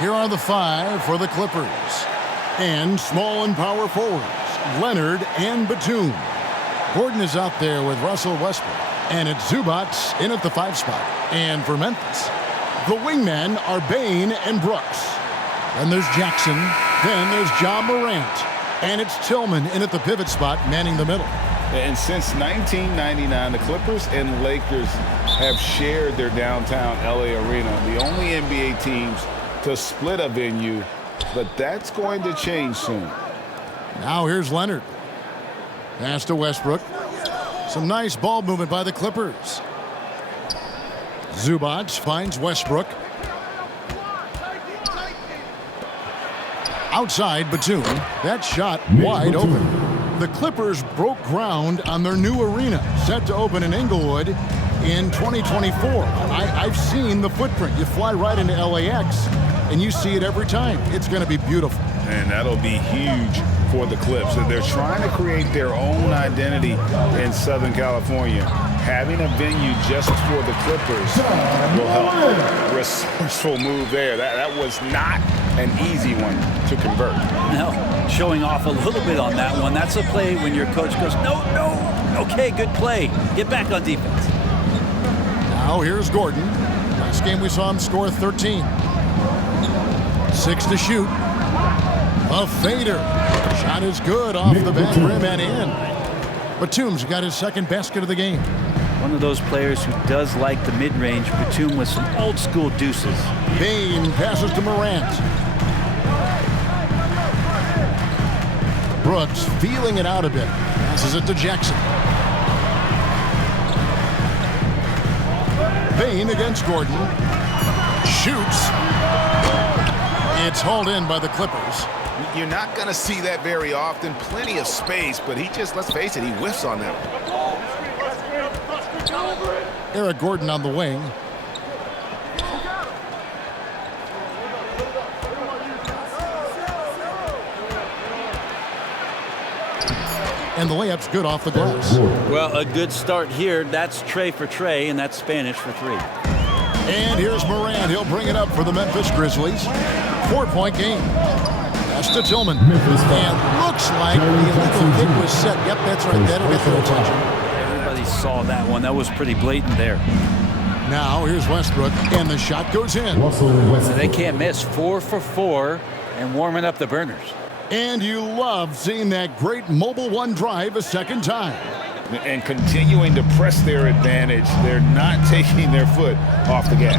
Here are the 5 for the Clippers. And small and power forwards, Leonard and Batum. Gordon is out there with Russell Westbrook. And it's Zubats in at the 5 spot. And for Memphis, the wingmen are Bane and Brooks. Then there's Jackson. Then there's Ja Morant. And it's Tillman in at the pivot spot, manning the middle. And since 1999, the Clippers and Lakers have shared their downtown LA arena, the only NBA teams to split a venue, but that's going to change soon. Now here's Leonard. Pass to Westbrook. Some nice ball movement by the Clippers. Zubats finds Westbrook. Outside Batum. That shot wide open. The Clippers broke ground on their new arena, set to open in Inglewood in 2024. I've seen the footprint. You fly right into LAX, and you see it every time. It's going to be beautiful. And that'll be huge for the Clips. And they're trying to create their own identity in Southern California. Having a venue just for the Clippers will help. Resourceful move there. That was not an easy one to convert. No, showing off a little bit on that one. That's a play when your coach goes, no. Okay, good play. Get back on defense. Now here's Gordon. Last game we saw him score 13. 6 to shoot. A fader. Shot is good off the back rim and in. Batum's got his second basket of the game. One of those players who does like the mid-range. Batum with some old-school deuces. Bane passes to Morant. Brooks feeling it out a bit. Passes it to Jackson. Bane against Gordon. Shoots. It's hauled in by the Clippers. You're not going to see that very often. Plenty of space, but he just, let's face it, he whiffs on that one. Eric Gordon on the wing. And the layup's good off the glass. Well, a good start here. That's Trey for Trey, and that's Spanish for 3. And here's Morant. He'll bring it up for the Memphis Grizzlies. 4-point game. That's to Tillman. And looks like the illegal kick was set. Yep, that's right. That'll get their attention. Everybody saw that one. That was pretty blatant there. Now here's Westbrook, and the shot goes in. So they can't miss. 4 for 4 and warming up the burners. And you love seeing that great mobile one drive a second time. And continuing to press their advantage. They're not taking their foot off the gas.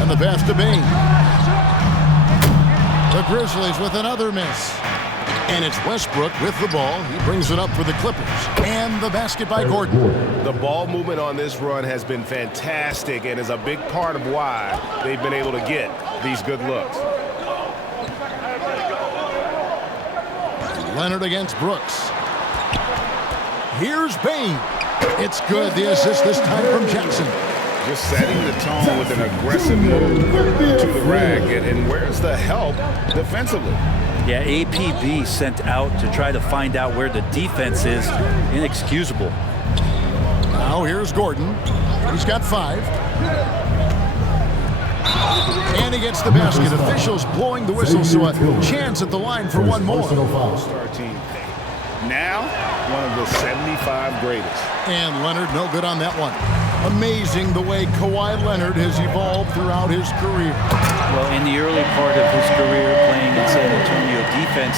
And the pass to Bane. The Grizzlies with another miss. And it's Westbrook with the ball. He brings it up for the Clippers. And the basket by Gordon. The ball movement on this run has been fantastic and is a big part of why they've been able to get these good looks. Leonard against Brooks. Here's Bane. It's good. The assist this time from Jackson. Just setting the tone with an aggressive move to the rag. And where's the help defensively? Yeah, APB sent out to try to find out where the defense is. Inexcusable. Now here's Gordon. He's got 5. And he gets the basket. Officials blowing the whistle, so a chance at the line for one more. Star team. Now, one of the 75 greatest. And Leonard no good on that one. Amazing the way Kawhi Leonard has evolved throughout his career. Well, in the early part of his career playing in San Antonio, defense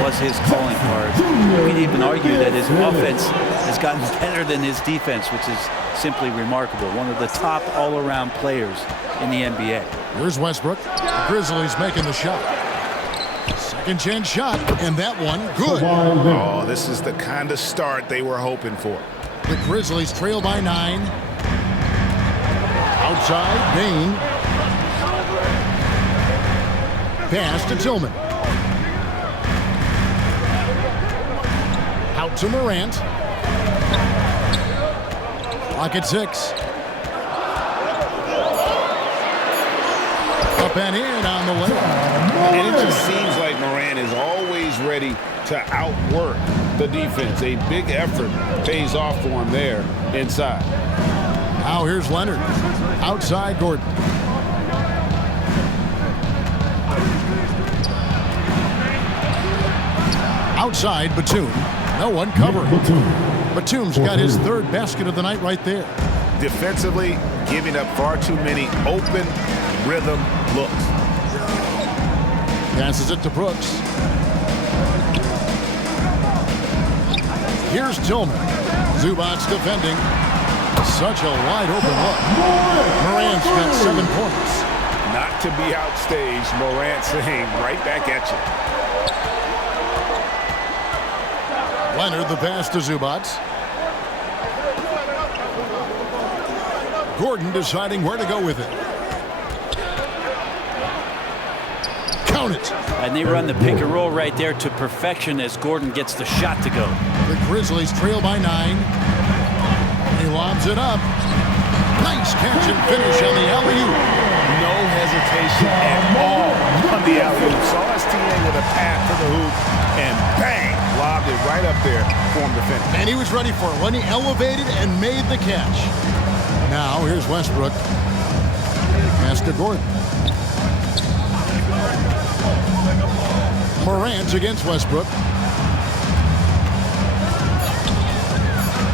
was his calling card. You could even argue that his offense has gotten better than his defense, which is simply remarkable. One of the top all-around players in the NBA. Here's Westbrook. The Grizzlies making the shot. Second chance shot, and that one good. Oh, this is the kind of start they were hoping for. The Grizzlies trail by 9. Outside, Bane. Pass to Tillman. Out to Morant. Clock at 6. Up and in on the way. And it just seems like Morant is always ready to outwork the defense. A big effort pays off for him there inside. Now Now here's Leonard. Outside Gordon. Outside Batum. No one covering. Batum's got his third basket of the night right there. Defensively, giving up far too many open rhythm looks. Passes it to Brooks. Here's Tillman. Zubac's defending. Such a wide open look. Morant's got 7 points. Not to be outstaged, Morant saying right back at you. Leonard the pass to Zubac. Gordon deciding where to go with it. Count it. And they run the pick and roll right there to perfection as Gordon gets the shot to go. The Grizzlies trail by 9. He lobs it up. Nice catch and finish on the alley-oop. No hesitation at all on the alley-oop. Saw STA with a pass to the hoop and bang, lobbed it right up there for him to finish. And he was ready for it when he elevated and made the catch. Now here's Westbrook. Pass to Gordon. Morant against Westbrook.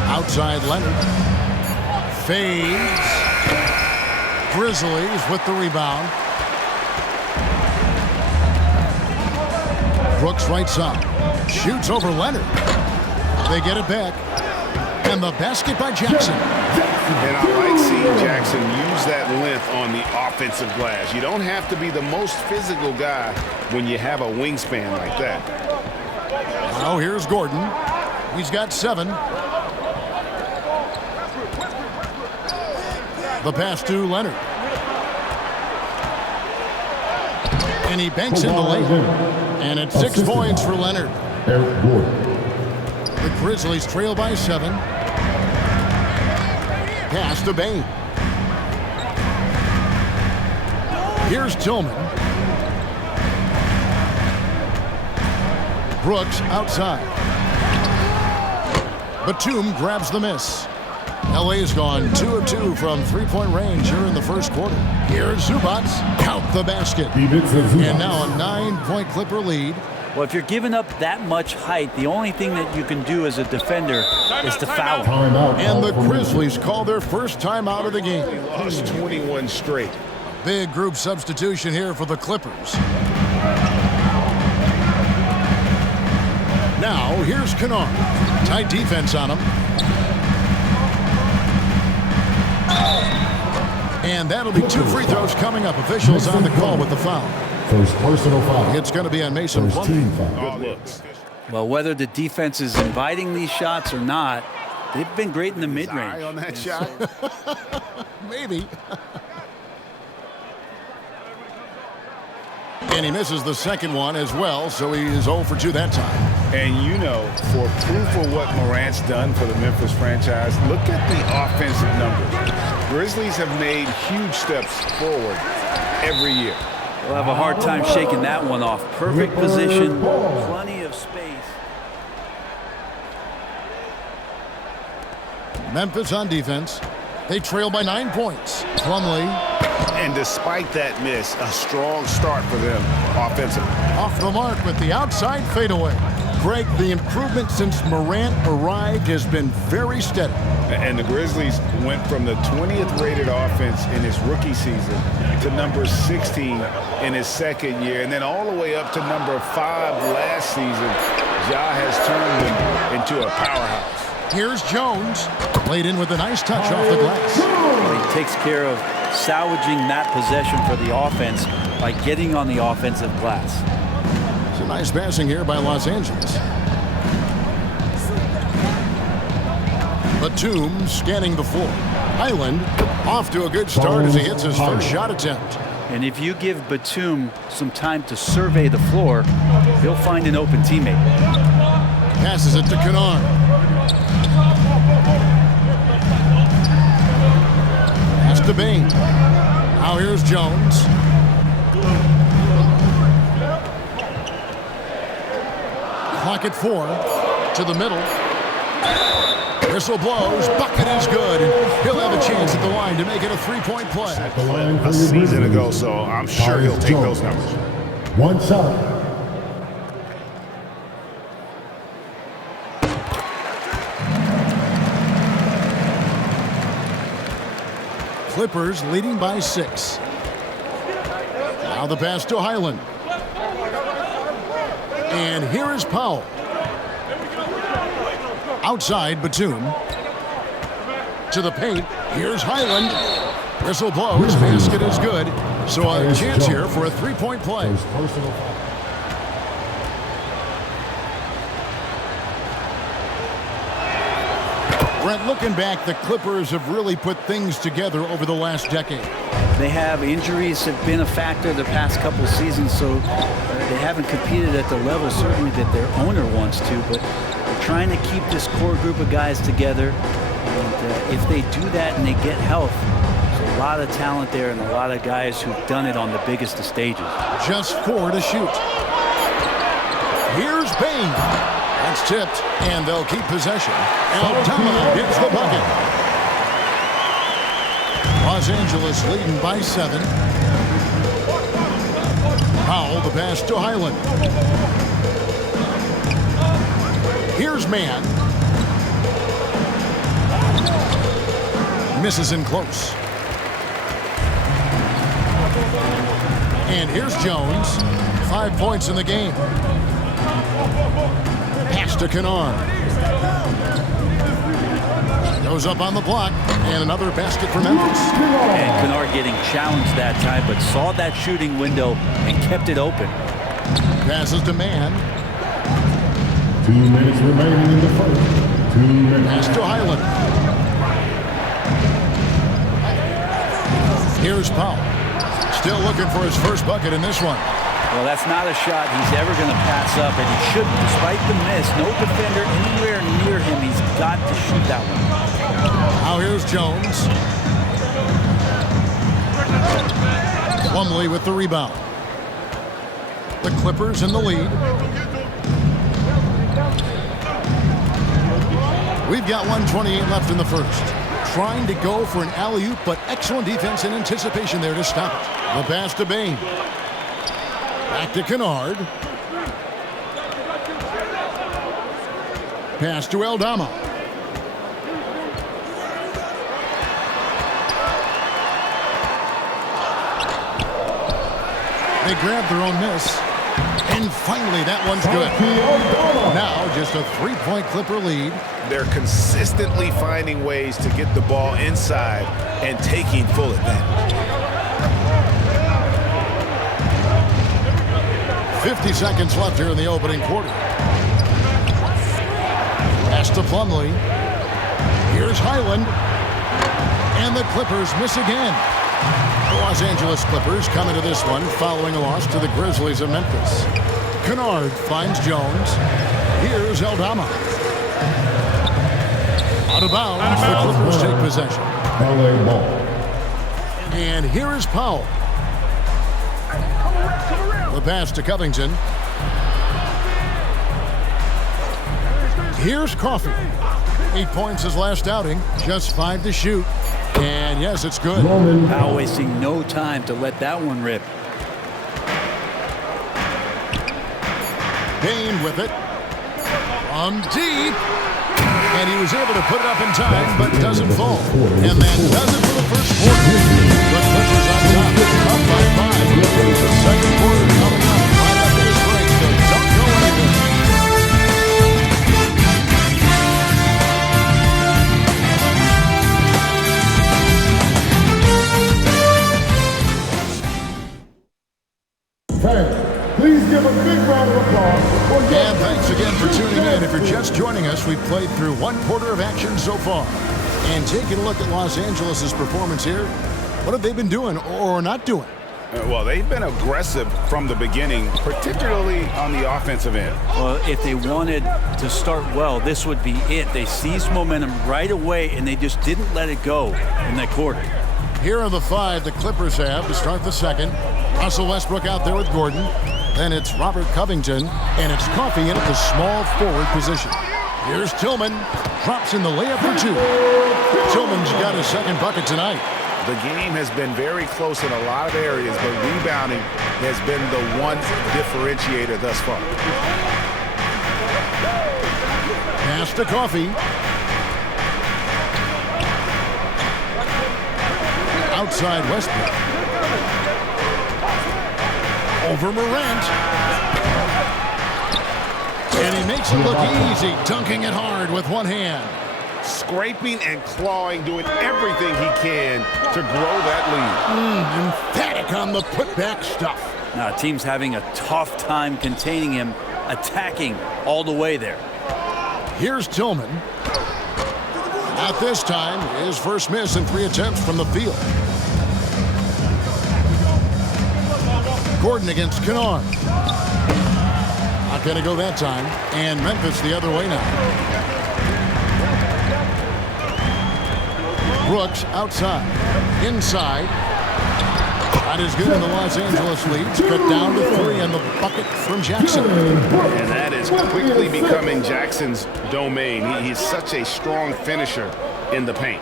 Outside Leonard. Fades. Grizzlies with the rebound. Brooks right side. Shoots over Leonard. They get it back. And the basket by Jackson. And I like seeing Jackson use that length on the offensive glass. You don't have to be the most physical guy when you have a wingspan like that. Now here's Gordon. He's got 7. The pass to Leonard. And he banks in the lane. And it's 6 points for Leonard. The Grizzlies trail by 7. Pass to Bain. Here's Tillman. Brooks outside. Batum grabs the miss. LA's gone 2 of 2 from 3-point range here in the first quarter. Here's Zubac. Count the basket. And now a 9-point Clipper lead. Well, if you're giving up that much height, the only thing that you can do as a defender is to foul. And the Grizzlies call their first timeout of the game. They lost 21 straight. Big group substitution here for the Clippers. Now, here's Kennard. Tight defense on him. And that'll be 2 free throws coming up. Officials on the call with the foul. First personal foul. It's going to be on Mason Plumlee. Good looks. Well, whether the defense is inviting these shots or not, they've been great in the Eye mid-range. on that shot. Maybe. And he misses the second one as well, so he is 0 for 2 that time. And you know, for proof of what Morant's done for the Memphis franchise, look at the offensive numbers. Grizzlies have made huge steps forward every year. We'll have a hard time shaking that one off. Perfect position, plenty of space. Memphis on defense. They trail by 9 points. Plumlee And despite that miss, a strong start for them offensively. off the mark with the outside fadeaway. Greg, the improvement since Morant arrived has been very steady. And the Grizzlies went from the 20th rated offense in his rookie season to number 16 in his second year, and then all the way up to number 5 last season. Ja has turned them into a powerhouse. Here's Jones. Laid in with a nice touch off the glass. Well, he takes care of salvaging that possession for the offense by getting on the offensive glass. It's a nice passing here by Los Angeles. Batum scanning the floor. Highland off to a good start as he hits his first shot attempt. And if you give Batum some time to survey the floor, he'll find an open teammate. Passes it to Kennard. Pass to Bain. Now here's Jones. Clock at 4. To the middle. Whistle blows. Bucket is good. And he'll have a chance at the line to make it a three-point play. The line for A your season Grizzlies. ago, so I'm sure he'll take those numbers. One shot. Clippers leading by 6. Now the pass to Highland. And here is Powell. Outside, Batum. To the paint. Here's Highland. Whistle blows. Basket is good. So a chance here for a three-point play. Those personal foul. Brent, looking back, the Clippers have really put things together over the last decade. They have injuries have been a factor the past couple of seasons, so they haven't competed at the level certainly that their owner wants to, but they're trying to keep this core group of guys together. And if they do that and they get health, there's a lot of talent there and a lot of guys who've done it on the biggest of stages. Just 4 to shoot. Here's Bain. That's tipped, and they'll keep possession. Aldama gets the bucket. Los Angeles leading by 7. Powell, the pass to Highland. Here's Mann. Misses in close. And here's Jones. 5 points in the game. Pass to Kennard. Goes up on the block, and another basket for Memphis. And Kennard getting challenged that time, but saw that shooting window and kept it open. Passes to Mann. 2 minutes remaining in the first. 2 minutes. Pass to Highland. Here's Powell. Still looking for his first bucket in this one. Well, that's not a shot he's ever going to pass up, and he shouldn't, despite the miss. No defender anywhere near him. He's got to shoot that one. Now here's Jones. Plumlee with the rebound. The Clippers in the lead. We've got 1:28 left in the first. Trying to go for an alley-oop, but excellent defense and anticipation there to stop it. The pass to Bain. Back to Kennard. Pass to Aldama. They grab their own miss. And finally, that one's good. Now, just a 3-point Clipper lead. They're consistently finding ways to get the ball inside and taking full advantage. 50 seconds left here in the opening quarter. Pass to Plumlee. Here's Highland. And the Clippers miss again. The Los Angeles Clippers come into this one following a loss to the Grizzlies of Memphis. Kennard finds Jones. Here's Aldama. Out of bounds, the Clippers take possession. LA ball. And here is Powell. The pass to Covington. Here's Coffey. 8 points his last outing. Just 5 to shoot. And yes, it's good. Powell wasting no time to let that one rip. Bain with it. From deep. And he was able to put it up in time, but doesn't fall. And that does it for the first quarter. The Clippers on top, up by 5. The second quarter coming up right after this break, so don't go anywhere. Fans, please give a big round of applause. And thanks again for tuning in. If you're just joining us, we've played through 1 quarter of action so far. And taking a look at Los Angeles' performance here, what have they been doing or not doing? Well, they've been aggressive from the beginning, particularly on the offensive end. Well, if they wanted to start well, this would be it. They seized momentum right away, and they just didn't let it go in that quarter. Here are the 5 the Clippers have to start the second. Russell Westbrook out there with Gordon. Then it's Robert Covington, and it's Coffey in at the small forward position. Here's Tillman. Drops in the layup for two. Tillman's got his second bucket tonight. The game has been very close in a lot of areas, but rebounding has been the one differentiator thus far. Pass to Coffee. Outside Westbrook. Over Morant. And he makes it look easy, dunking it hard with one hand. Scraping and clawing, doing everything he can to grow that Emphatic on the putback stuff. Now, team's having a tough time containing him, attacking all the way there. Here's Tillman. At this time, his first miss in 3 attempts from the field. Gordon against Kennard. Not going to go that time. And Memphis the other way now. Brooks outside. Inside. Not as good in the Los Angeles leads. Cut down to 3 and the bucket from Jackson. And that is quickly becoming Jackson's domain. He's such a strong finisher in the paint.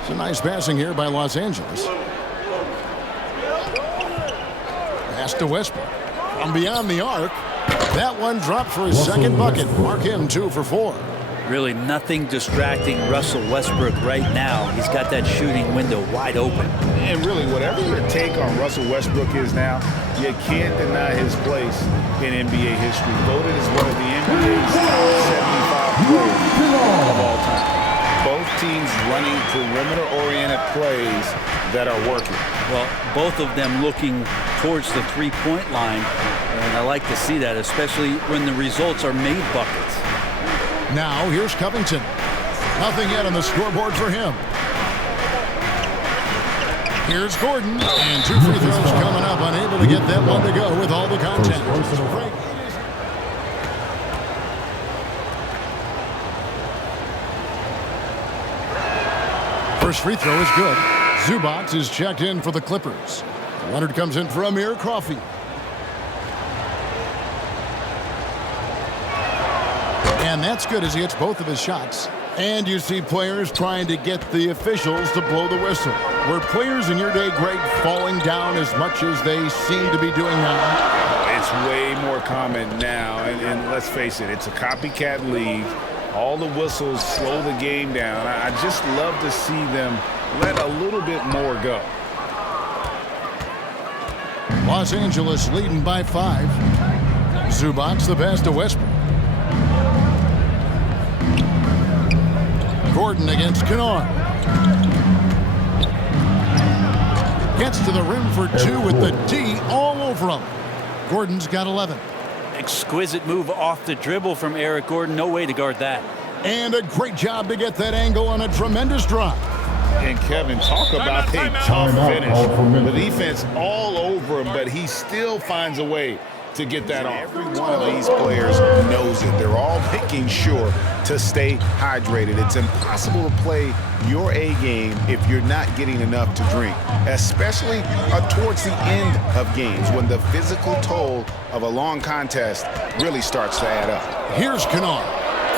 It's a nice passing here by Los Angeles. Pass to Westbrook. From beyond the arc. That one dropped for his second bucket. Mark him 2 for 4. Really nothing distracting Russell Westbrook right now. He's got that shooting window wide open. And really, whatever your take on Russell Westbrook is now, you can't deny his place in NBA history. Voted as one of the NBA's top 75 players of all time. Both teams running perimeter-oriented plays that are working. Well, both of them looking towards the three-point line, and I like to see that, especially when the results are made buckets. Now here's Covington. Nothing yet on the scoreboard for him. Here's Gordon, and 2 free throws coming up, unable to get that one to go with all the contact. First free throw is good. Zubac is checked in for the Clippers. Leonard comes in for Amir Coffee. And that's good as he hits both of his shots. And you see players trying to get the officials to blow the whistle. Were players in your day, Greg, falling down as much as they seem to be doing now? It's way more common now, and let's face it, it's a copycat league. All the whistles slow the game down. I just love to see them let a little bit more go. Los Angeles leading by 5. Zubac the pass to Westbrook. Gordon against Kennard. Gets to the rim for 2 with the D all over him. Gordon's got 11. Exquisite move off the dribble from Eric Gordon. No way to guard that. And a great job to get that angle on a tremendous drive. And Kevin, talk about a tough finish. The defense all over him, but he still finds a way to get that off. Every one of these players knows it. They're all making sure to stay hydrated. It's impossible to play your A game if you're not getting enough to drink, especially towards the end of games when the physical toll of a long contest really starts to add up. Here's Kennard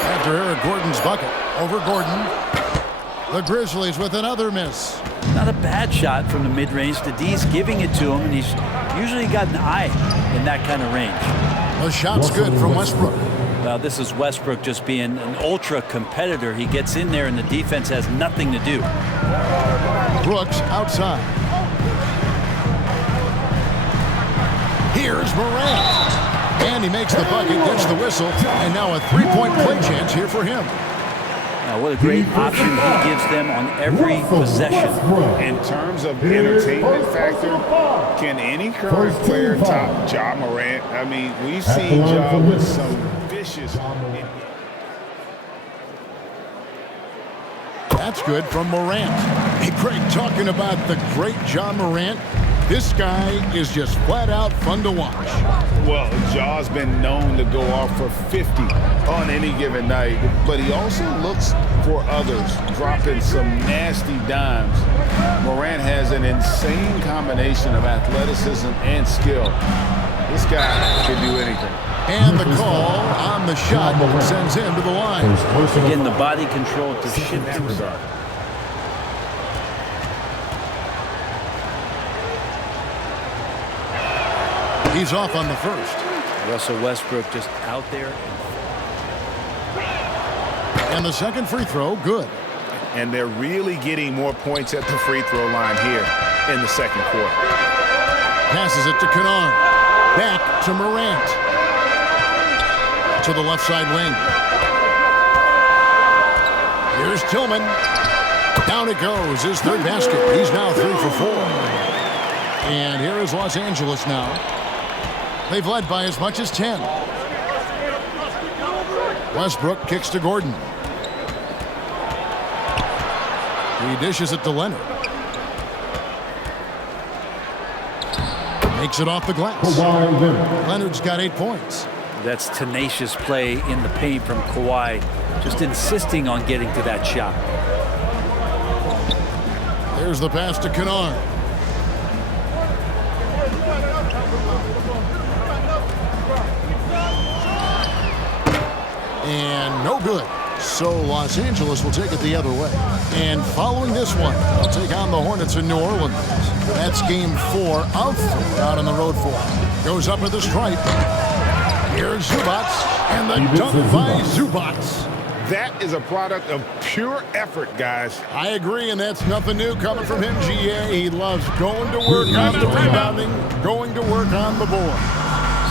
after Eric Gordon's bucket. Over Gordon. The Grizzlies with another miss. Not a bad shot from the mid-range. The D's giving it to him, and he's usually got an eye in that kind of range. The shot's good from Westbrook. Well, this is Westbrook just being an ultra competitor. He gets in there, and the defense has nothing to do. Brooks outside. Here's Morant. And he makes the bucket, gets the whistle, and now a 3-point play chance here for him. Now, what a great option he gives them on every possession. In terms of entertainment factor, can any current player top Ja Morant? I mean, we've seen Ja with some vicious. That's good from Morant. Hey, Craig, talking about the great Ja Morant, this guy is just flat out fun to watch. Well, Ja's been known to go off for 50 on any given night, but he also looks for others, dropping some nasty dimes. Morant has an insane combination of athleticism and skill. This guy can do anything. And the call on the shot sends him to the line. Again, the body control to shift to that. He's off on the first. Russell Westbrook just out there. And the second free throw, good. And they're really getting more points at the free throw line here in the second quarter. Passes it to Kennard. Back to Morant. To the left side wing. Here's Tillman. Down it goes. His third basket. He's now 3 for 4. And here is Los Angeles now. They've led by as much as 10. Westbrook kicks to Gordon. He dishes it to Leonard. Makes it off the glass. Leonard's got 8 points. That's tenacious play in the paint from Kawhi, just insisting on getting to that shot. There's the pass to Kennard. And no good. So Los Angeles will take it the other way. And following this one, they'll take on the Hornets in New Orleans. That's game 4 of 4 out on the road for them. Goes up with the stripe. Here's Zubac, and the dunk by Zubac. That is a product of pure effort, guys. I agree, and that's nothing new coming from him, GA. He loves going to work on the rebounding, going to work on the board.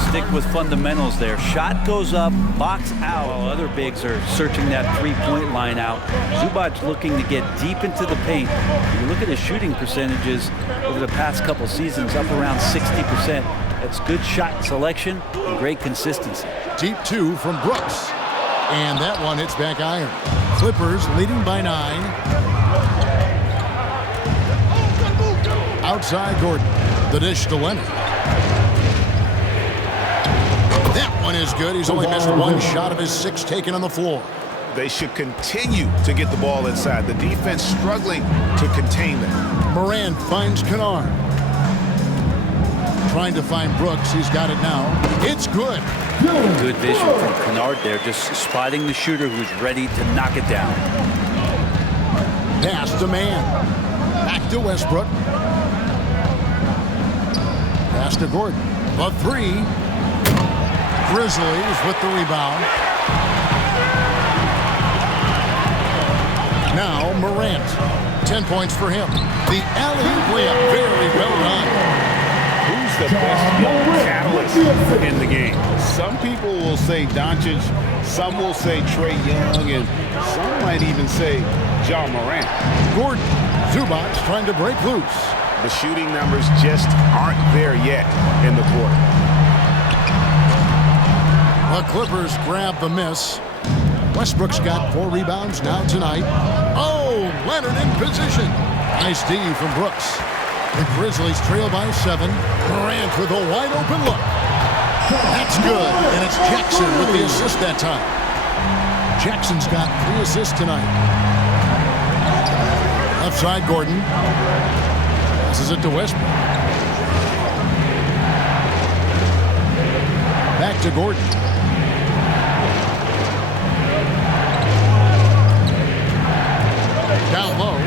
Stick with fundamentals there. Shot goes up, box out. While other bigs are searching that three-point line out. Zubac looking to get deep into the paint. When you look at his shooting percentages over the past couple seasons, up around 60%. That's good shot selection and great consistency. Deep 2 from Brooks. And that one hits back iron. Clippers leading by 9. Outside Gordon. The dish to Leonard. That one is good. He's only missed 1 shot of his 6 taken on the floor. They should continue to get the ball inside. The defense struggling to contain them. Morant finds Kennard. Trying to find Brooks. He's got it now. It's good. Good vision from Kennard there, just spotting the shooter who's ready to knock it down. Pass to Mann. Back to Westbrook. Pass to Gordon. The 3. Grizzlies with the rebound. Now Morant. 10 points for him. The alley-oop layup, very well done. Who's the best young catalyst in the game? Some people will say Doncic, some will say Trae Young, and some might even say Ja Morant. Gordon, Zubac trying to break loose. The shooting numbers just aren't there yet in the quarter. The Clippers grab the miss. Westbrook's got 4 rebounds now tonight. Oh, Leonard in position. Nice D from Brooks. The Grizzlies trail by 7. Morant with a wide open look. That's good, and it's Jackson with the assist that time. Jackson's got 3 assists tonight. Left side, Gordon. Passes it to Westbrook. Back to Gordon. Down low.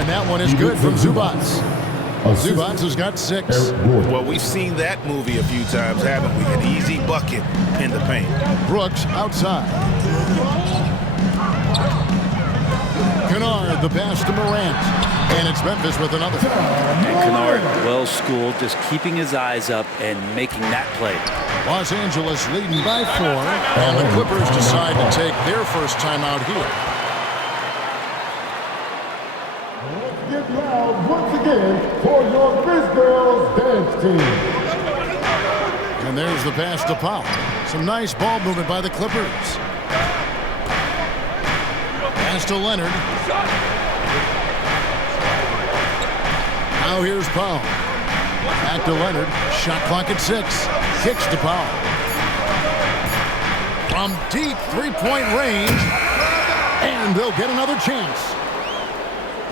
And that one is good from Zubac. Zubac has got 6. Well, we've seen that movie a few times, haven't we? An easy bucket in the paint. Brooks outside. Kennard, the pass to Morant. And it's Memphis with another. And Kennard, well schooled, just keeping his eyes up and making that play. Los Angeles leading by 4. And the Clippers decide to take their first timeout here. Get loud once again for your Grizz Girls dance team. And there's the pass to Powell. Some nice ball movement by the Clippers. Pass to Leonard. Now here's Powell. Back to Leonard. Shot clock at 6. Kicks to Powell. From deep 3-point range. And they'll get another chance.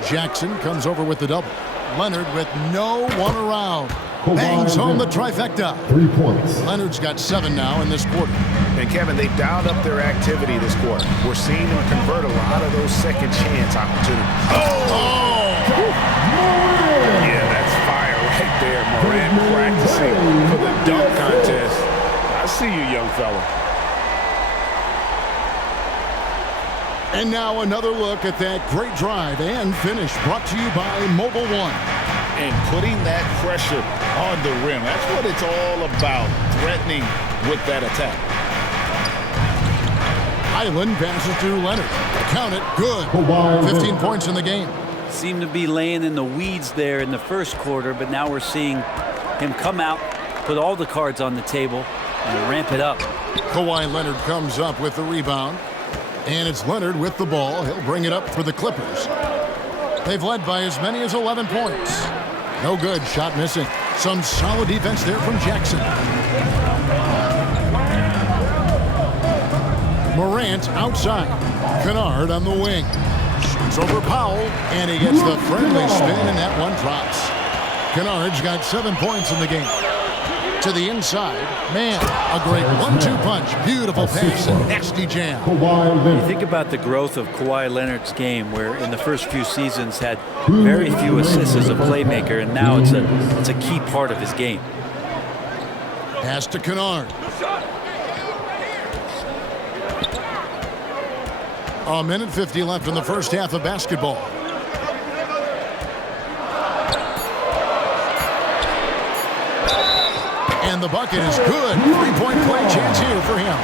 Jackson comes over with the double. Leonard with no one around. bangs home the trifecta. 3 points. Leonard's got 7 now in this quarter. And Kevin, they've dialed up their activity this quarter. We're seeing them convert a lot of those second chance opportunities. Oh! Yeah, that's fire right there. Morant practicing for the dunk contest. I see you, young fella. And now another look at that great drive and finish brought to you by Mobile One. And putting that pressure on the rim. That's what it's all about, threatening with that attack. Highland passes to Leonard. Count it, good. 15 points in the game. Seemed to be laying in the weeds there in the first quarter, but now we're seeing him come out, put all the cards on the table, and ramp it up. Kawhi Leonard comes up with the rebound. And it's Leonard with the ball. He'll bring it up for the Clippers. They've led by as many as 11 points. No good, shot missing. Some solid defense there from Jackson. Morant outside. Kennard on the wing. Shoots over Powell, and he gets the friendly spin, and that one drops. Kennard's got 7 points in the game. To the inside. Man, a great 1-2 punch. Beautiful pass and nasty jam. You think about the growth of Kawhi Leonard's game, where in the first few seasons had very few assists as a playmaker, and now it's a key part of his game. Pass to Kennard. A minute 50 left in the first half of basketball. And the bucket is good. 3-point play chance here for him.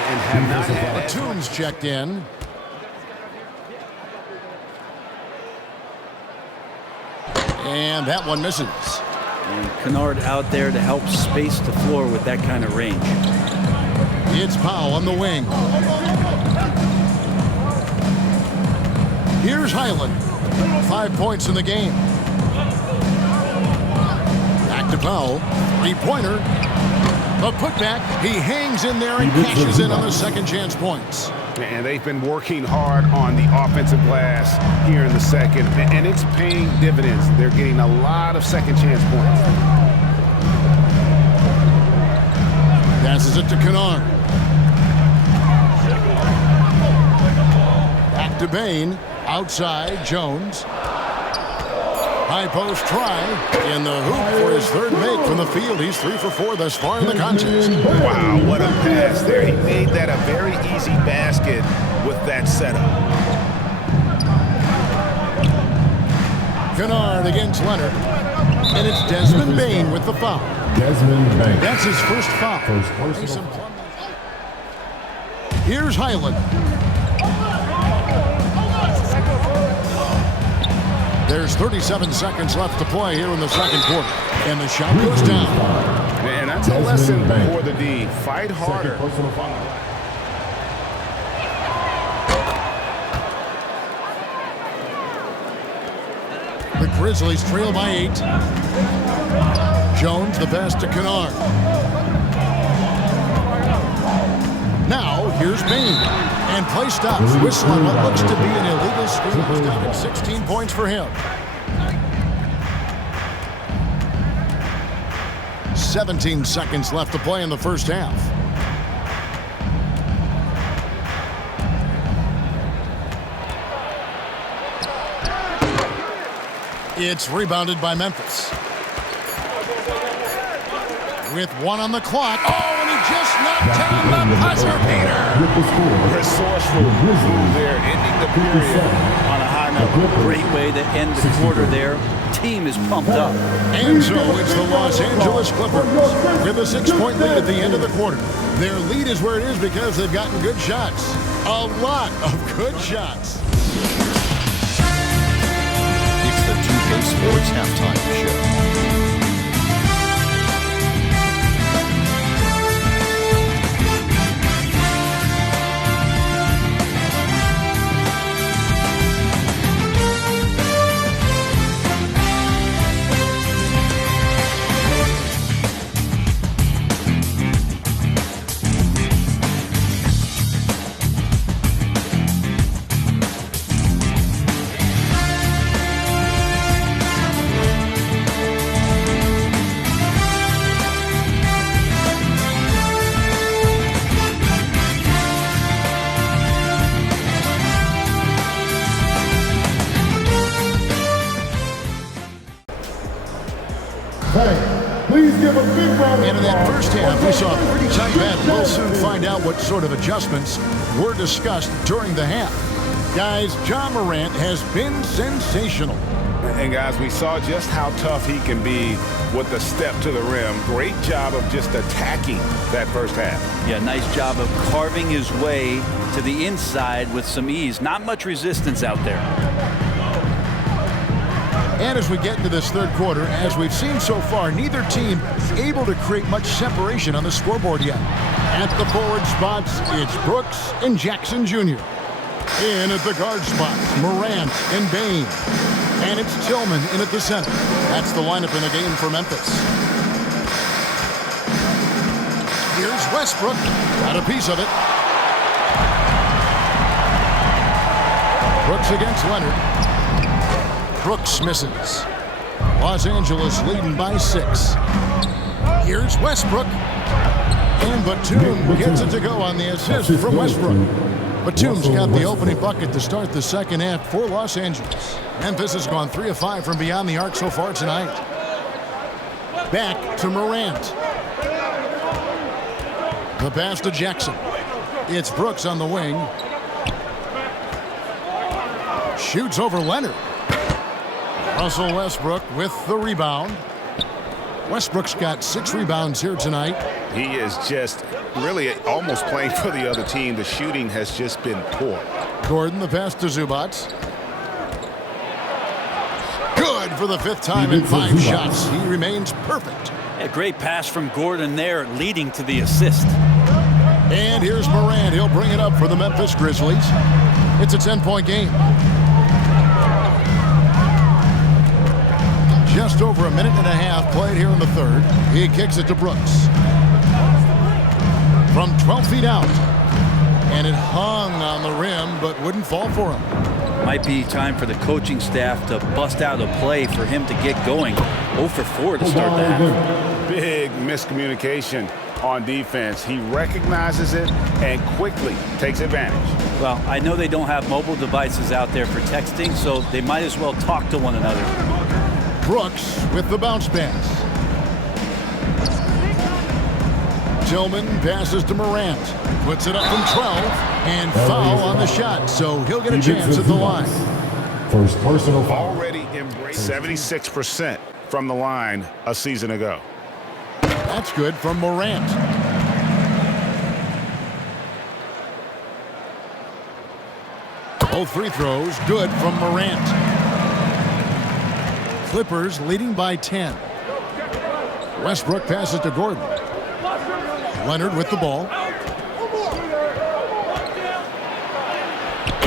And have not had Batum's checked in. And that one misses. And Kennard out there to help space the floor with that kind of range. It's Powell on the wing. Here's Highland. 5 points in the game. Back to Powell. 3-pointer. The putback. He hangs in there and cashes in on the second chance points. And they've been working hard on the offensive glass here in the second, and it's paying dividends. They're getting a lot of second chance points. Passes it to Kennard. Back to Bain. Outside, Jones. High post try in the hoop for his third make from the field. He's 3 for 4 thus far in the contest. Wow, what a pass there. He made that a very easy basket with that setup. Kennard against Leonard. And it's Desmond Bain with the foul. Desmond Bain. That's his first foul. Here's Highland. There's 37 seconds left to play here in the second quarter. And the shot goes down. And that's a lesson for the D. Fight harder. The Grizzlies trail by 8. Jones, the pass to Kennard. Now, here's Bain. And play stops. Whistle on what looks to be an illegal screen. Down at 16 points for him. 17 seconds left to play in the first half. It's rebounded by Memphis. With 1 on the clock. Oh, and he just knocked down the buzzer beater. Resourceful move there, ending the period on a high note. Great way to end the quarter there. Team is pumped up. And so it's the Los Angeles Clippers with a 6-point lead at the end of the quarter. Their lead is where it is because they've gotten good shots. A lot of good shots. It's the 2K Sports Halftime Show. give a big round of And in that applause first half, for we saw a the pretty tight battle. We'll soon Grizzlies. find out what sort of adjustments were discussed during the half. Guys, John Morant has been sensational. And guys, we saw just how tough he can be with the step to the rim. Great job of just attacking that first half. Yeah, nice job of carving his way to the inside with some ease. Not much resistance out there. And as we get into this third quarter, as we've seen so far, neither team able to create much separation on the scoreboard yet. At the forward spots, it's Brooks and Jackson Jr. In at the guard spots, Morant and Bain. And it's Tillman in at the center. That's the lineup in the game for Memphis. Here's Westbrook. Got a piece of it. Brooks against Leonard. Brooks misses. Los Angeles leading by 6. Here's Westbrook. And Batum gets it to go on the assist from Westbrook. Batum's got the opening bucket to start the second half for Los Angeles. Memphis has gone 3 of 5 from beyond the arc so far tonight. Back to Morant. The pass to Jackson. It's Brooks on the wing. Shoots over Leonard. Russell Westbrook with the rebound. Westbrook's got 6 rebounds here tonight. He is just really almost playing for the other team. The shooting has just been poor. Gordon, the pass to Zubats. Good for the 5th time in 5 shots. He remains perfect. A great pass from Gordon there, leading to the assist. And here's Morant. He'll bring it up for the Memphis Grizzlies. It's a 10-point game. Just over a minute and a half played here in the third. He kicks it to Brooks. From 12 feet out. And it hung on the rim, but wouldn't fall for him. Might be time for the coaching staff to bust out a play for him to get going. 0 for 4 to start the half. Big miscommunication on defense. He recognizes it and quickly takes advantage. Well, I know they don't have mobile devices out there for texting, so they might as well talk to one another. Brooks with the bounce pass. Tillman passes to Morant. Puts it up from 12 and foul on the shot, so he'll get a chance at the line. First personal foul. Already embraced 76% from the line a season ago. That's good from Morant. Both free throws good from Morant. Clippers leading by 10. Westbrook passes to Gordon. Leonard with the ball.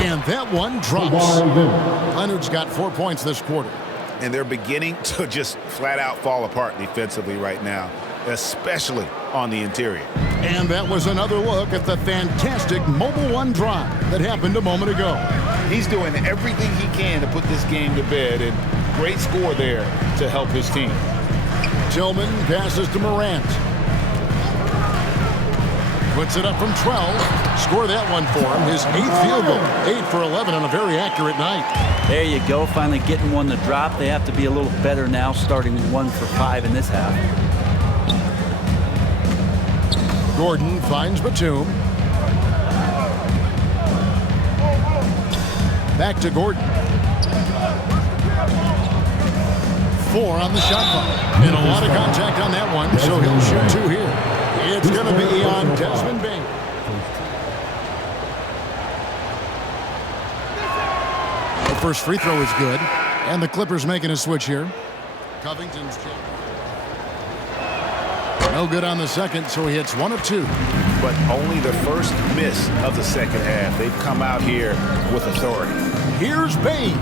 And that one drops. Leonard's got 4 points this quarter. And they're beginning to just flat out fall apart defensively right now, especially on the interior. And that was another look at the fantastic Mobile One drive that happened a moment ago. He's doing everything he can to put this game to bed, and great score there to help his team. Tillman passes to Morant. Puts it up from 12. Score that one for him. His 8th field goal. 8 for 11 on a very accurate night. There you go, finally getting one to drop. They have to be a little better now, starting 1 for 5 in this half. Gordon finds Batum. Back to Gordon. 4 on the shot clock. And a lot of contact on that one, so he'll shoot 2 here. It's going to be on Desmond Bain. The first free throw is good. And the Clippers making a switch here. Covington's check. No good on the second, so he hits 1 of 2. But only the first miss of the second half. They've come out here with authority. Here's Bain.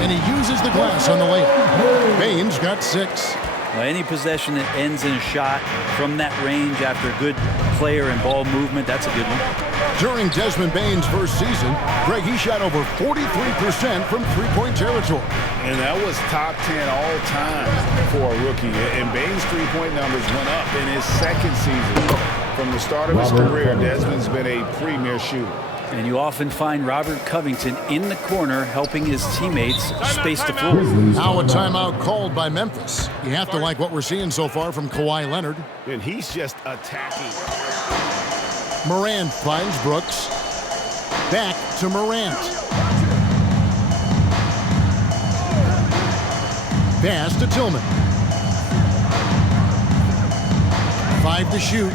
And he uses the glass on the layup. Bain's got 6. Well, any possession that ends in a shot from that range after a good player and ball movement, that's a good one. During Desmond Bain's first season, Greg, he shot over 43% from three-point territory. And that was top 10 all time for a rookie. And Bain's three-point numbers went up in his second season. From the start of his career, Desmond's been a premier shooter. And you often find Robert Covington in the corner helping his teammates space the floor. Now a timeout called by Memphis. You have to like what we're seeing so far from Kawhi Leonard. And he's just attacking. Morant finds Brooks. Back to Morant. Pass to Tillman. 5 to shoot.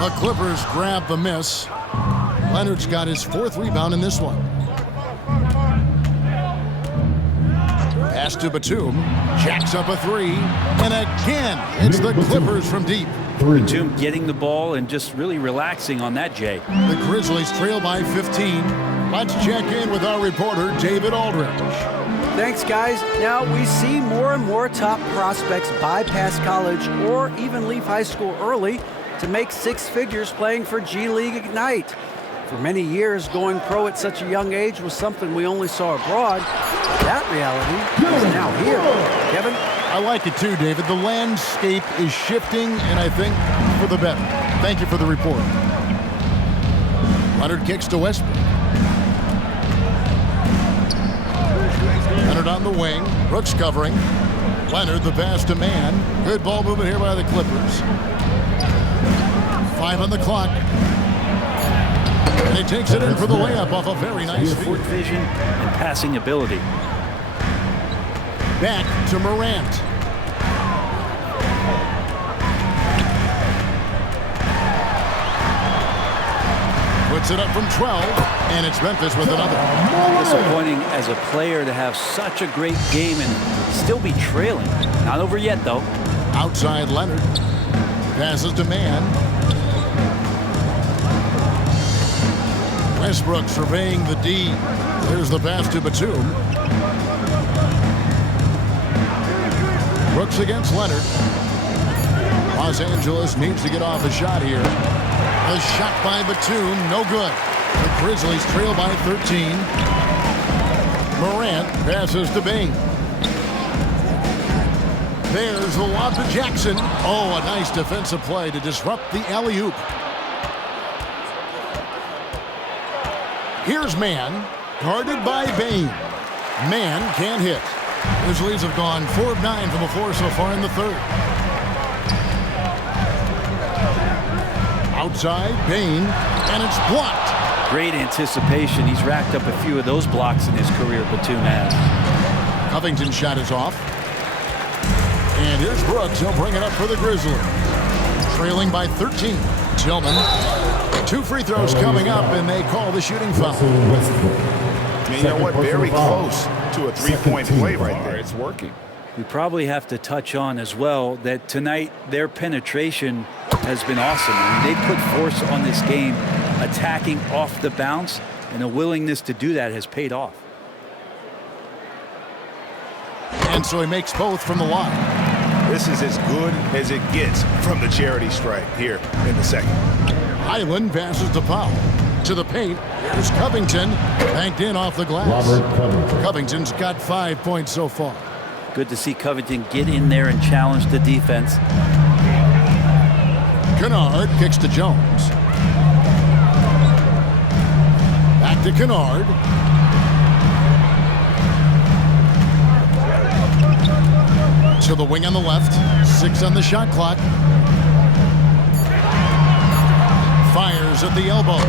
The Clippers grab the miss. Leonard's got his 4th rebound in this one. Pass to Batum. Jacks up a 3. And again, it's the Clippers from deep. Batum getting the ball and just really relaxing on that, Jay. The Grizzlies trail by 15. Let's check in with our reporter, David Aldridge. Thanks, guys. Now, we see more and more top prospects bypass college or even leave high school early to make 6 figures playing for G League Ignite. For many years, going pro at such a young age was something we only saw abroad. That reality is now here. Kevin? I like it too, David. The landscape is shifting, and I think for the better. Thank you for the report. Leonard kicks to Westbrook. Leonard on the wing. Brooks covering. Leonard the pass to man. Good ball movement here by the Clippers. 5 on the clock. And he takes it in for the layup off a very nice Court feed. vision and passing ability. Back to Morant. Puts it up from 12, and it's Memphis with another. Disappointing as a player to have such a great game and still be trailing. Not over yet, though. Outside Leonard. Passes to man. Westbrook surveying the D. There's the pass to Batum. Brooks against Leonard. Los Angeles needs to get off a shot here. A shot by Batum, no good. The Grizzlies trail by 13. Morant passes to Bain. There's the lob to Jackson. Oh, a nice defensive play to disrupt the alley-oop. Here's Man, guarded by Bain. Man can't hit. Grizzlies have gone 4 of 9 from the floor so far in the 3rd. Outside, Bain, and it's blocked. Great anticipation. He's racked up a few of those blocks in his career, Batum has. Covington's shot is off. And here's Brooks. He'll bring it up for the Grizzlies. Trailing by 13. Tillman. 2 free throws coming up, and they call the shooting foul. And you know what? Very close to a 3-point play right there. It's working. We probably have to touch on as well that tonight their penetration has been awesome. I mean, they put force on this game, attacking off the bounce, and the willingness to do that has paid off. And so he makes both from the line. This is as good as it gets from the charity stripe here in the 2nd. Highland passes to Powell. To the paint. Here's Covington. Banked in off the glass. Covington's got 5 points so far. Good to see Covington get in there and challenge the defense. Kennard kicks to Jones. Back to Kennard. To the wing on the left. 6 on the shot clock. Fires at the elbow.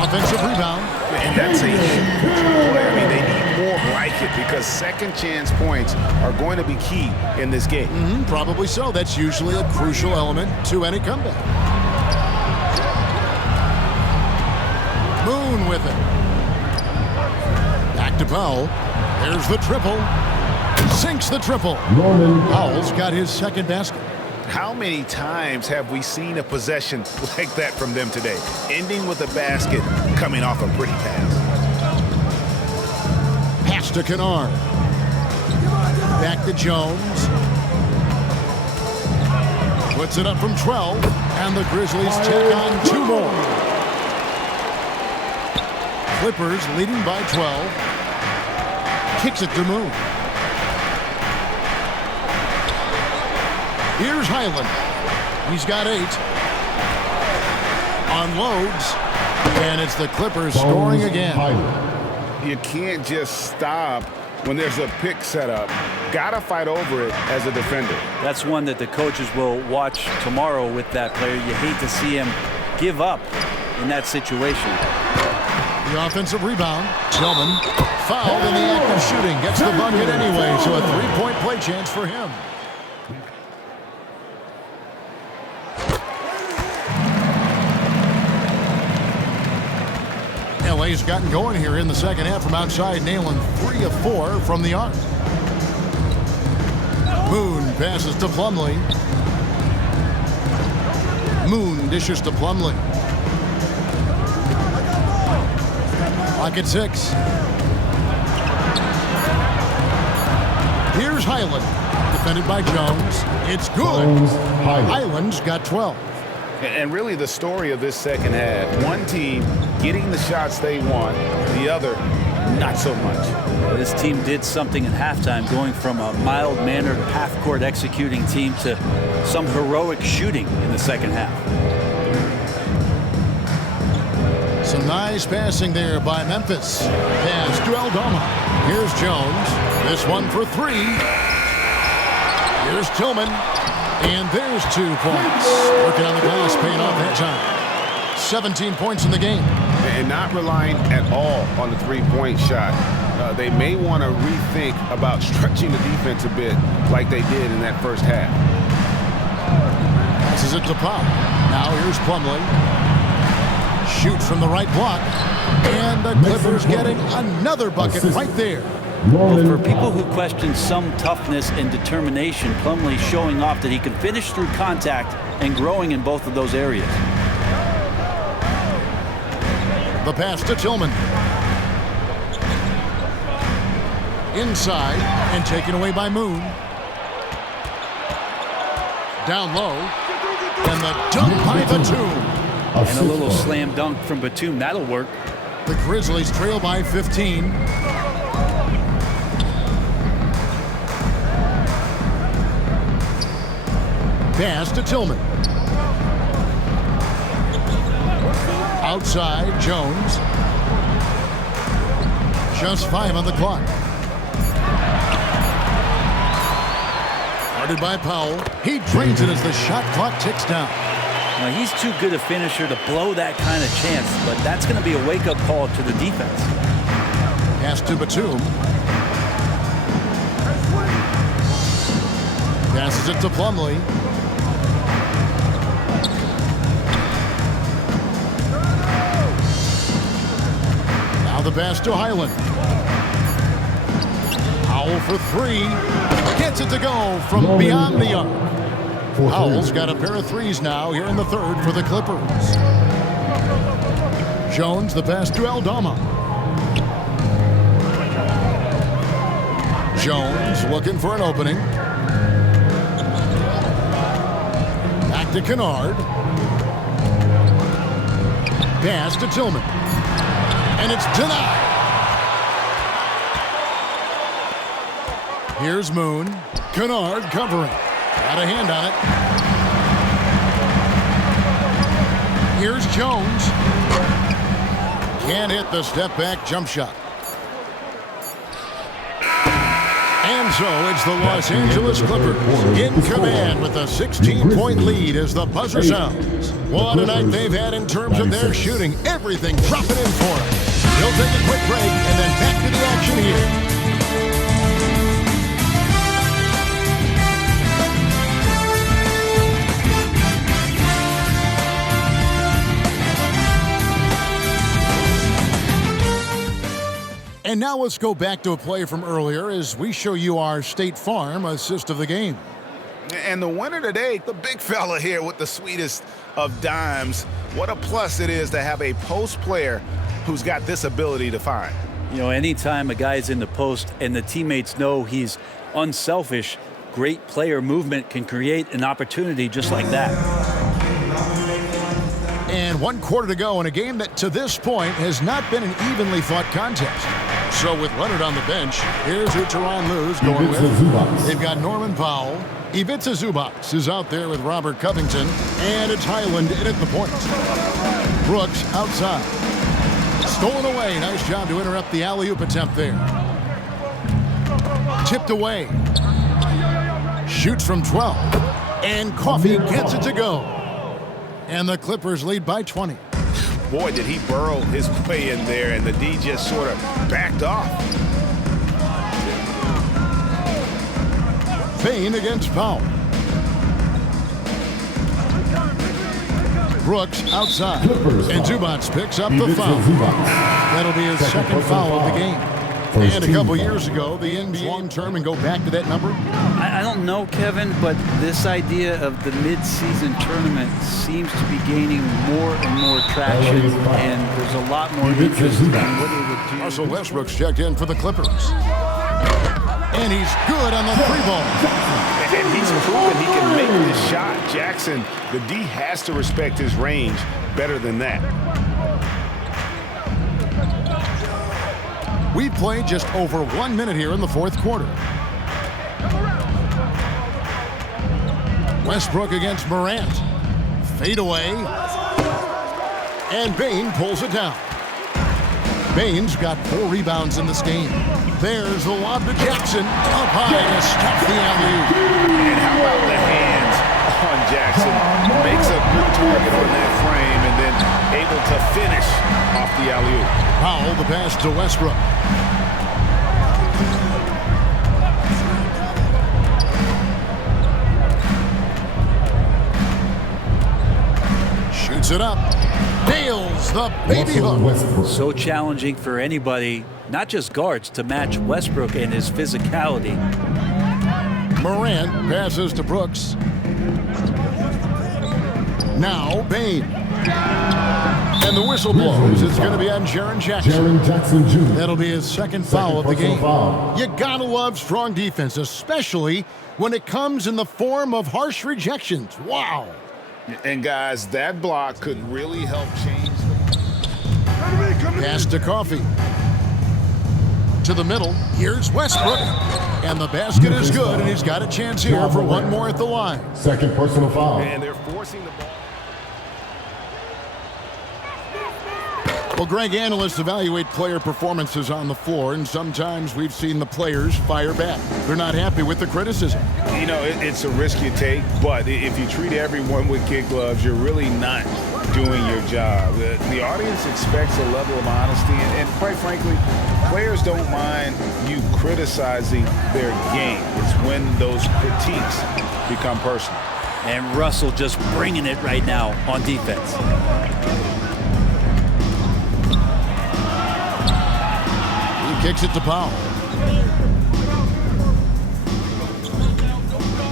Offensive rebound. And that's a huge play. I mean, they need more like it because second chance points are going to be key in this game. Probably so. That's usually a crucial element to any comeback. Moon with it. Back to Powell. There's the triple. Sinks the triple. Powell's got his 2nd basket. How many times have we seen a possession like that from them today? Ending with a basket, coming off a pretty pass. Pass to Kennard. Back to Jones. Puts it up from 12, and the Grizzlies take on 2 more. Clippers leading by 12. Kicks it to Moon. Here's Highland. He's got 8. unloads, and it's the Clippers scoring again. You can't just stop when there's a pick set up. Gotta fight over it as a defender. That's one that the coaches will watch tomorrow with that player. You hate to see him give up in that situation. The offensive rebound. Tillman fouled in the act of shooting. Gets the bucket anyway, so a three-point play chance for him. LA's gotten going here in the second half from outside, nailing 3 of 4 from the arc. Moon passes to Plumlee. Moon dishes to Plumlee. Clock at 6. Here's Highland, defended by Jones. It's good. Highland's got 12. And really the story of this second half, one team getting the shots they want, the other not so much. This team did something in halftime, going from a mild-mannered half-court executing team to some heroic shooting in the second half. Some nice passing there by Memphis. Pass to Aldama. Here's Jones. This one for 3. Here's Tillman. And there's 2 points. Working on the glass, paying off that time. 17 points in the game. And not relying at all on the three-point shot. They may want to rethink about stretching the defense a bit like they did in that first half. Passes it to Pop. Now here's Plumlee. Shoots from the right block. And the Clippers getting another bucket right there. Well, for people who question some toughness and determination, Plumlee showing off that he can finish through contact and growing in both of those areas. The pass to Tillman. Inside and taken away by Moon. Down low. And the dunk by Batum. And a little slam dunk from Batum. That'll work. The Grizzlies trail by 15. Pass to Tillman. Outside, Jones. Just 5 on the clock. Guarded by Powell. He drains it as the shot clock ticks down. Now, he's too good a finisher to blow that kind of chance, but that's going to be a wake-up call to the defense. Pass to Batum. Passes it to Plumlee. Now the pass to Highland. Powell for 3. Gets it to go from beyond the arc. Powell's got a pair of 3s now here in the third for the Clippers. Jones, the pass to Aldama. Jones looking for an opening. Back to Kennard. Pass to Tillman. And it's denied. Here's Moon. Kennard covering. Got a hand on it. Here's Jones. Can't hit the step-back jump shot. And so it's the Los Angeles Clippers in command with a 16-point lead as the buzzer sounds. What a night they've had in terms of their shooting. Everything dropping in for it. We'll take a quick break and then back to the action here. And now let's go back to a play from earlier as we show you our State Farm assist of the game. And the winner today, the big fella here with the sweetest of dimes. What a plus it is to have a post player who's got this ability to find. You know, anytime a guy's in the post and the teammates know he's unselfish, great player movement can create an opportunity just like that. And 1 quarter to go in a game that to this point has not been an evenly fought contest. So with Leonard on the bench, here's who Tyronn Lue's going with. They've got Norman Powell, Ivica Zubac is out there with Robert Covington, and it's Highland in at the point. Brooks outside. Stolen away. Nice job to interrupt the alley-oop attempt there. Tipped away. Shoots from 12. And Coffey gets it to go. And the Clippers lead by 20. Boy, did he burrow his way in there, and the D just sort of backed off. Payne against Powell. Brooks outside. And Zubac picks up the foul. That'll be his second foul of the game. And a couple years ago, the NBA long-term, and go back to that number. I don't know, Kevin, but this idea of the mid-season tournament seems to be gaining more and more traction, and there's a lot more interest in what it would do. Russell Westbrook's checked in for the Clippers. And he's good on the three ball. And he's proven he can make this shot. Jackson, the D has to respect his range better than that. We've played just over 1 minute here in the fourth quarter. Westbrook against Morant. Fade away. And Bane pulls it down. Bane's got 4 rebounds in this game. There's the lob to Jackson. Up high to stop the alley-oop. And how about the hands on Jackson? Makes a good target on that frame and then able to finish off the alley-oop. Powell, the pass to Westbrook. Shoots it up. Nails the baby hook. So challenging for anybody, not just guards, to match Westbrook and his physicality. Morant passes to Brooks. Now Bane. And the whistle blows. It's going to be on Jaren Jackson. Jr. That'll be his second foul of the game. You gotta love strong defense, especially when it comes in the form of harsh rejections. Wow. And guys, that block could really help change. Pass to Coffey. To the middle. Here's Westbrook. And the basket is good, and he's got a chance here for one more at the line. Second personal foul. And they're forcing the ball. Well, Greg, analysts evaluate player performances on the floor, and sometimes we've seen the players fire back. They're not happy with the criticism. You know, it's a risk you take, but if you treat everyone with kid gloves, you're really not doing your job. The audience expects a level of honesty, and quite frankly, players don't mind you criticizing their game. It's when those critiques become personal. And Russell just bringing it right now on defense. Kicks it to Powell.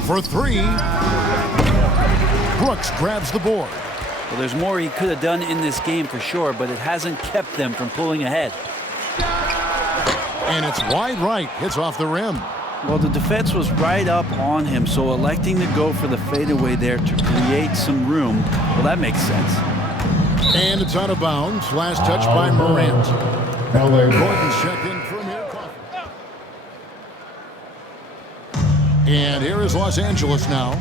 For 3. Brooks grabs the board. Well, there's more he could have done in this game for sure, but it hasn't kept them from pulling ahead. And it's wide right. Hits off the rim. Well, the defense was right up on him, so electing to go for the fadeaway there to create some room, well, that makes sense. And it's out of bounds. Last touch by Morant. Gordon's checked in from here. And here is Los Angeles now.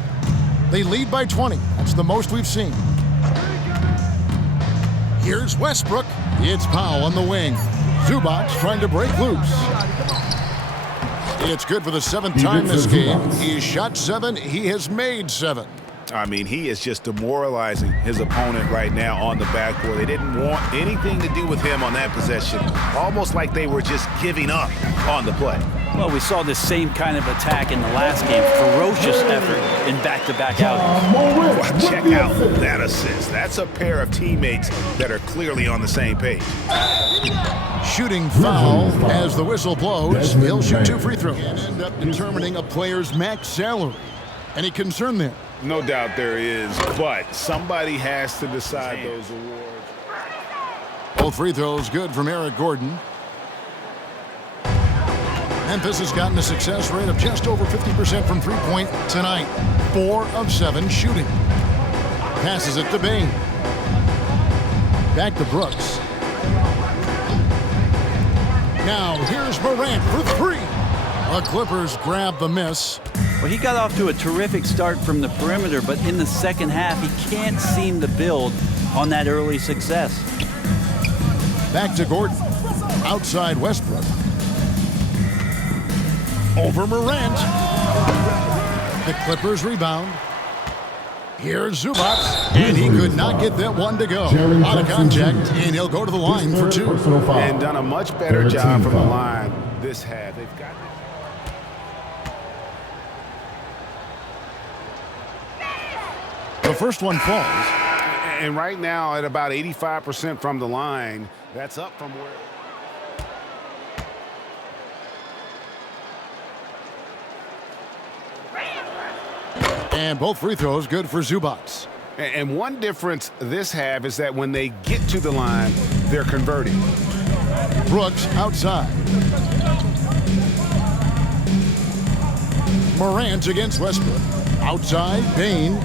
They lead by 20. That's the most we've seen. Here's Westbrook. It's Powell on the wing. Zubac trying to break loose. It's good for the 7th time this game. He shot 7. He has made 7. I mean, he is just demoralizing his opponent right now on the backboard. They didn't want anything to do with him on that possession. Almost like they were just giving up on the play. Well, we saw this same kind of attack in the last game. Ferocious effort in back-to-back outings. Check out that assist. That's a pair of teammates that are clearly on the same page. Shooting foul as the whistle blows. He'll shoot 2 free throws. And end up determining a player's max salary. Any concern there? No doubt there is, but somebody has to decide those awards. Both free throws good from Eric Gordon. Memphis has gotten a success rate of just over 50% from three-point tonight. 4 of 7 shooting. Passes it to Bane. Back to Brooks. Now here's Morant for 3. The Clippers grab the miss. Well, he got off to a terrific start from the perimeter, but in the second half, he can't seem to build on that early success. Back to Gordon. Outside Westbrook. Over Morant. The Clippers rebound. Here's Zubac, and he could not get that one to go. A lot of contact, and he'll go to the line for 2. And done a much better job from the line this half. They've got The first one falls. And right now at about 85% from the line, that's up from where. And both free throws good for Zubac. And one difference this half is that when they get to the line, they're converting. Brooks outside. Morant against Westbrook. Outside, Bain.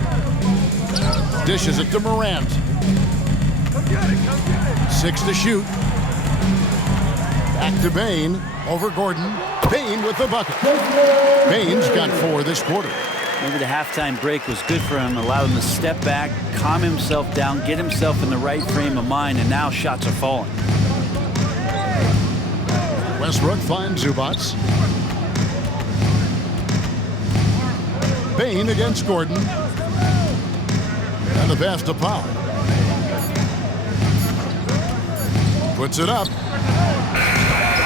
Dishes it to Morant. 6 to shoot. Back to Bain. Over Gordon. Bain with the bucket. Bain's got 4 this quarter. Maybe the halftime break was good for him, allowed him to step back, calm himself down, get himself in the right frame of mind, and now shots are falling. Westbrook finds Zubac. Bain against Gordon. And the pass to Powell. Puts it up.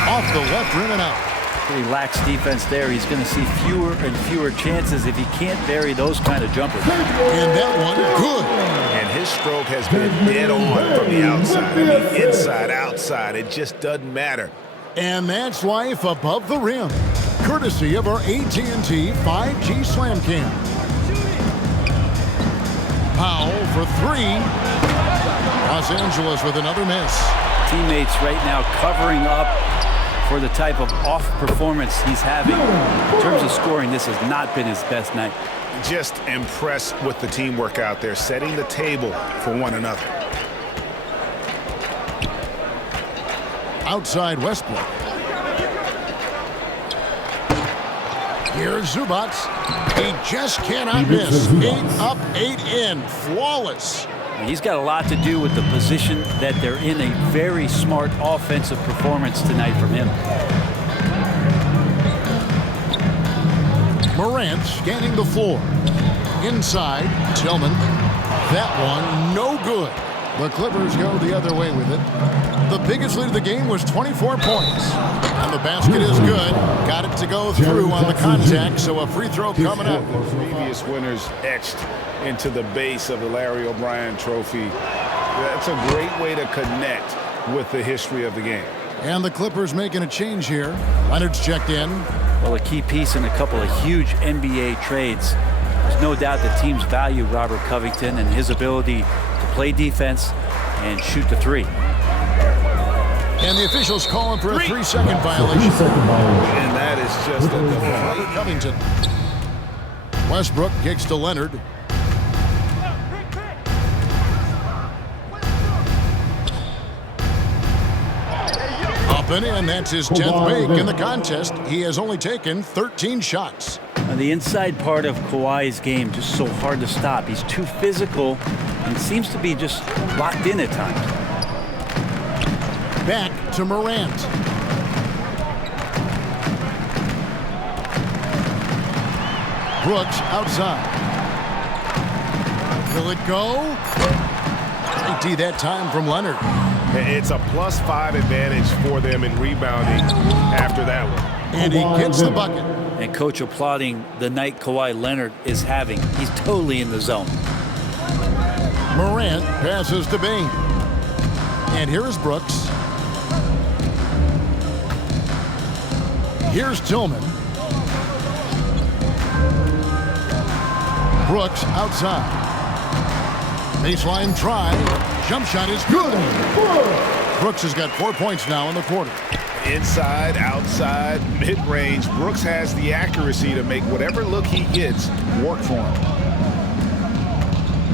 Off the left rim and out. Pretty lax defense there. He's going to see fewer and fewer chances if he can't vary those kind of jumpers. And that one, good. And his stroke has been dead on from the outside. I mean, inside, outside, it just doesn't matter. And that's life above the rim. Courtesy of our AT&T 5G Slam Cam. Powell for 3. Los Angeles with another miss. Teammates right now covering up for the type of off performance he's having. In terms of scoring, this has not been his best night. Just impressed with the teamwork out there, setting the table for one another. Outside Westbrook. Here's Zubac. He just cannot miss. 8 up, 8 in. Flawless. He's got a lot to do with the position that they're in. A very smart offensive performance tonight from him. Morant scanning the floor. Inside, Tillman. That one, no good. The Clippers go the other way with it. The biggest lead of the game was 24 points. And the basket is good. Got it to go through on the contact, so a free throw coming up. Previous winners etched into the base of the Larry O'Brien Trophy. That's a great way to connect with the history of the game. And the Clippers making a change here. Leonard's checked in. Well, a key piece in a couple of huge NBA trades. There's no doubt that teams value Robert Covington and his ability to play defense and shoot the 3. And the officials calling for a 3-second violation. And that is just a Robert Covington. Westbrook kicks to Leonard. Up and in, that's his 10th make in the contest. He has only taken 13 shots. Now, the inside part of Kawhi's game just so hard to stop. He's too physical and seems to be just locked in at times. Back to Morant. Brooks outside. Will it go? Great D that time from Leonard. It's a +5 advantage for them in rebounding after that one. And he gets the bucket. And coach applauding the night Kawhi Leonard is having. He's totally in the zone. Morant passes to Bain. And here is Brooks. Here's Tillman. Brooks outside. Baseline try. Jump shot is good. Brooks has got 4 points now in the quarter. Inside, outside, mid-range. Brooks has the accuracy to make whatever look he gets work for him.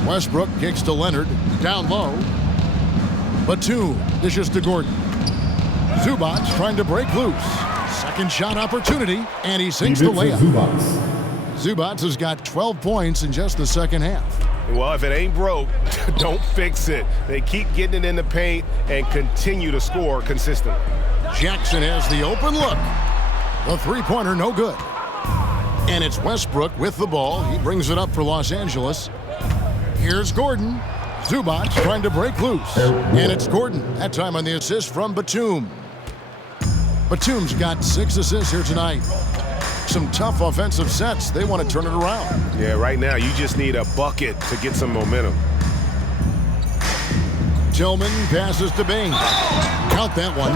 Westbrook kicks to Leonard. Down low. Batum dishes to Gordon. Zubac trying to break loose. Second shot opportunity, and he sinks the layup. Zubats has got 12 points in just the second half. Well, if it ain't broke, don't fix it. They keep getting it in the paint and continue to score consistently. Jackson has the open look. The three-pointer no good. And it's Westbrook with the ball. He brings it up for Los Angeles. Here's Gordon. Zubats trying to break loose. And it's Gordon, that time on the assist from Batum. Batum's got 6 assists here tonight. Some tough offensive sets. They want to turn it around. Yeah, right now you just need a bucket to get some momentum. Tillman passes to Bain. Count that one.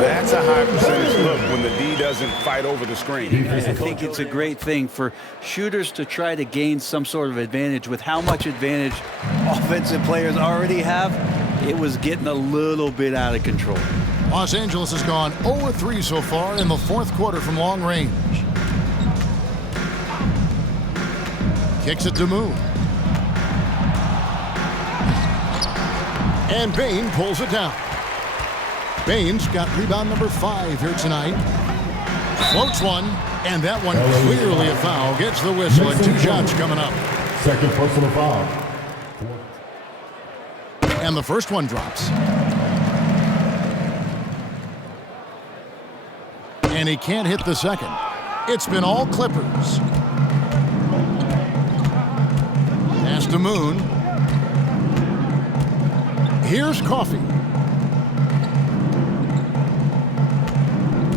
That's a high percentage look when the D doesn't fight over the screen. I think it's a great thing for shooters to try to gain some sort of advantage. With how much advantage offensive players already have, it was getting a little bit out of control. Los Angeles has gone 0-3 so far in the fourth quarter from long range. Kicks it to Moon. And Bain pulls it down. Bain's got rebound number 5 here tonight. Floats one, and that one clearly a foul. Gets the whistle, and 2 shots coming up. Second personal foul. And the first one drops. And he can't hit the second. It's been all Clippers. Pass to Moon. Here's Coffey.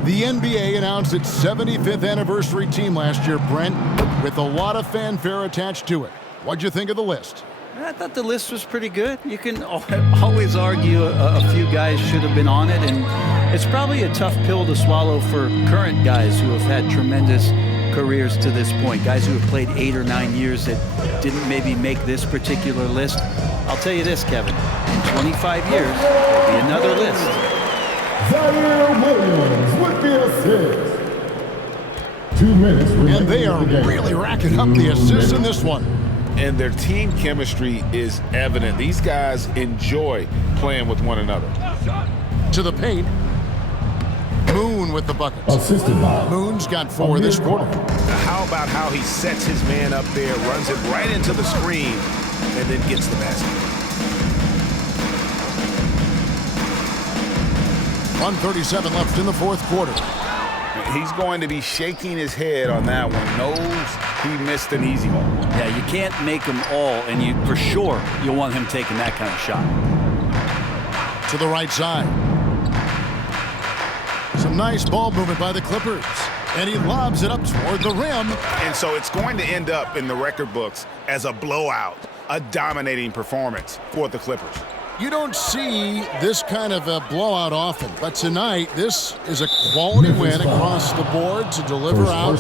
The NBA announced its 75th anniversary team last year, Brent, with a lot of fanfare attached to it. What'd you think of the list? I thought the list was pretty good. You can always argue a few guys should have been on it, and it's probably a tough pill to swallow for current guys who have had tremendous careers to this point, guys who have played 8 or 9 years that didn't maybe make this particular list. I'll tell you this, Kevin, in 25 years, there'll be another list. Zaire Williams with the assist. 2 minutes remaining. And they are really racking up the assists in this one. And their team chemistry is evident. These guys enjoy playing with one another. To the paint. Moon with the buckets. Assisted by Moon's got 4 this quarter. Now, how about how he sets his man up there, runs it right into the screen, and then gets the basket. 1:37 left in the fourth quarter. He's going to be shaking his head on that one. Knows he missed an easy one. Yeah, you can't make them all, and you for sure you'll want him taking that kind of shot. To the right side. Some nice ball movement by the Clippers. And he lobs it up toward the rim. And so it's going to end up in the record books as a blowout, a dominating performance for the Clippers. You don't see this kind of a blowout often, but tonight this is a quality win across the board to deliver out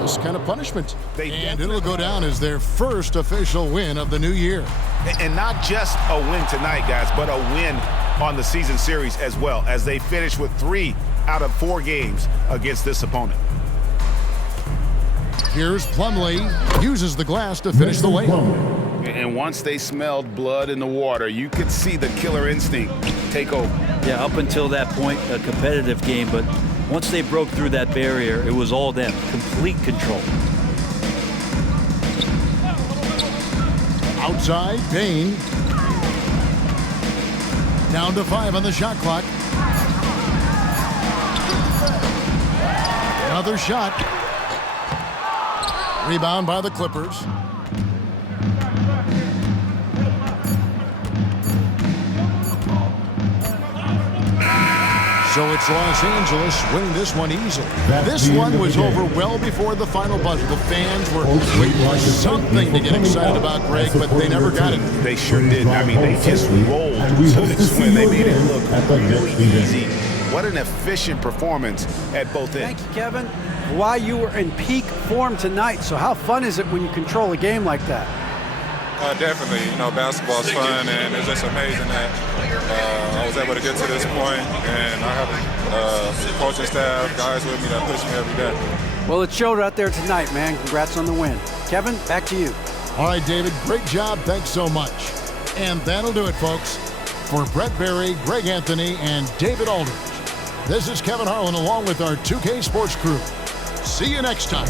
this kind of punishment. And it'll go down as their first official win of the new year. And not just a win tonight, guys, but a win on the season series as well, as they finish with 3 out of 4 games against this opponent. Here's Plumlee, uses the glass to finish the layup. And once they smelled blood in the water, you could see the killer instinct take over. Yeah, up until that point, a competitive game, but once they broke through that barrier, it was all them, complete control. Outside, Bain. Down to 5 on the shot clock. Another shot. Rebound by the Clippers. So it's Los Angeles winning this one easily. This one was over well before the final buzzer. The fans were waiting for something to get excited about, Greg, but they never got it. They sure did. I mean, they just rolled to this win. They made it look really easy. What an efficient performance at both ends. Thank you, Kevin. Why you were in peak form tonight. So how fun is it when you control a game like that? Definitely. You know, basketball's fun, and it's just amazing that I was able to get to this point, and I have a coaching staff, guys with me that push me every day. Well, it showed out there tonight, man. Congrats on the win. Kevin, back to you. All right, David, great job. Thanks so much. And that'll do it, folks. For Brett Berry, Greg Anthony, and David Aldridge, this is Kevin Harlan along with our 2K Sports crew. See you next time.